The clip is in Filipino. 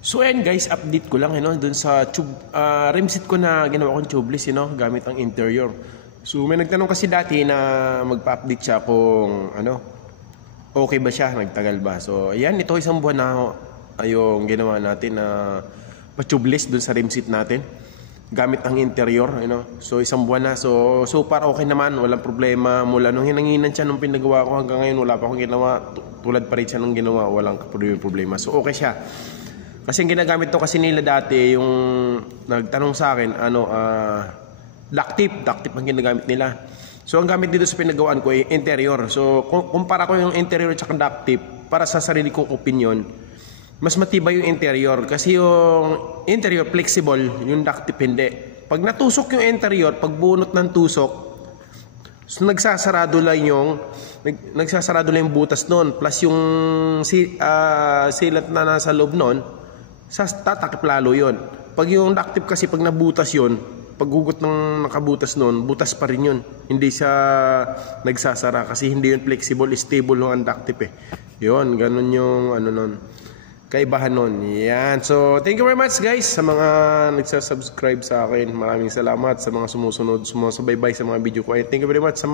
So ayan guys, update ko lang dun sa tube, rim seat ko na ginawa kong tubeless gamit ang interior. So may nagtanong kasi dati na magpa-update siya kung okay ba siya, nagtagal ba. So ayan, ito isang buwan na yung ginawa natin na pa-tubeless dun sa rim seat natin gamit ang interior, So isang buwan na. So far okay naman, walang problema. Mula nung hinanginan siya nung pinagawa ko hanggang ngayon, wala pa akong ginawa. Tulad pa rin siya nung ginawa, walang problema. So okay siya. Kasi ginagamit to kasi nila dati, yung nagtanong sa akin, duct tape ang ginagamit nila. So ang gamit dito sa pinagawaan ko ay interior. So kumpara ko yung interior at duct tape, para sa sarili kong opinion, mas matibay yung interior. Kasi yung interior flexible, yung duct tape hindi. Pag natusok yung interior, pag bunot ng tusok, so nagsasarado lang yung butas noon, plus yung silat na nasa loob noon, tatakip lalo yun. Pag yung duct tape kasi pag nabutas yun, pag hugot ng nakabutas noon, butas pa rin yun. Hindi siya nagsasara kasi hindi yun flexible, stable yung duct tape Yun, ganun yung nun, kaibahan nun. Yan. So, thank you very much guys sa mga nagsasubscribe sa akin. Maraming salamat sa mga sumusunod, sumasabaybay sa mga video ko. Thank you very much sa